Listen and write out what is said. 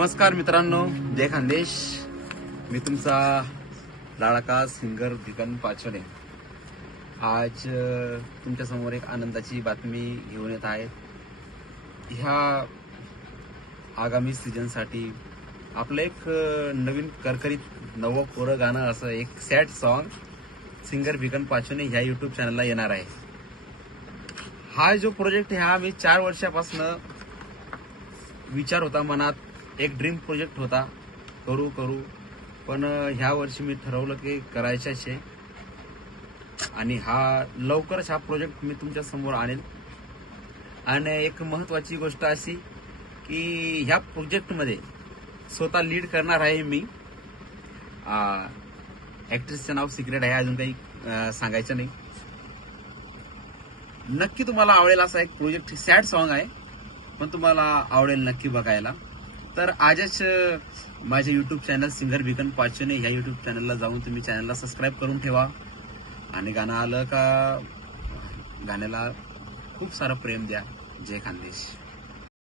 नमस्कार मित्रांनो, जय खानदेश. मी तुमचा लाडका सिंगर भिकन पाचोले. आज तुमच्या समोर एक आनंदाची बातमी घेऊन येत आहे. ह्या आगामी सीझनसाठी आपलं एक नवीन करकरीत नवं कोरं गाणं असं एक सॅड सॉन्ग सिंगर भिकन पाचोले ह्या युट्यूब चॅनलला येणार आहे. हा जो प्रोजेक्ट हा मी 4 वर्षापासून विचार होता मनात, एक ड्रीम प्रोजेक्ट होता, करू पण ह्या वर्षी मी ठरवलं की करायचाच आहे आणि लवकरच हा प्रोजेक्ट मी तुमच्या समोर आणेल. आणि एक महत्वाची गोष्ट अशी की ह्या प्रोजेक्टमध्ये स्वतः लीड करणार आहे मी. ऍक्ट्रेसचं नाव सिक्रेट आहे, अजून काही सांगायचं नाही. नक्की तुम्हाला आवडेल असा एक प्रोजेक्ट, सॅड सॉन्ग आहे पण तुम्हाला आवडेल नक्की बघायला. तर आजच माझे युट्यूब चॅनल सिंगर भिकन पाचोले ह्या युट्यूब चॅनलला जाऊन तुम्ही चॅनलला सबस्क्राईब करून ठेवा आणि गाणं आलं का गाण्याला खूप सारं प्रेम द्या. जय खानदेश.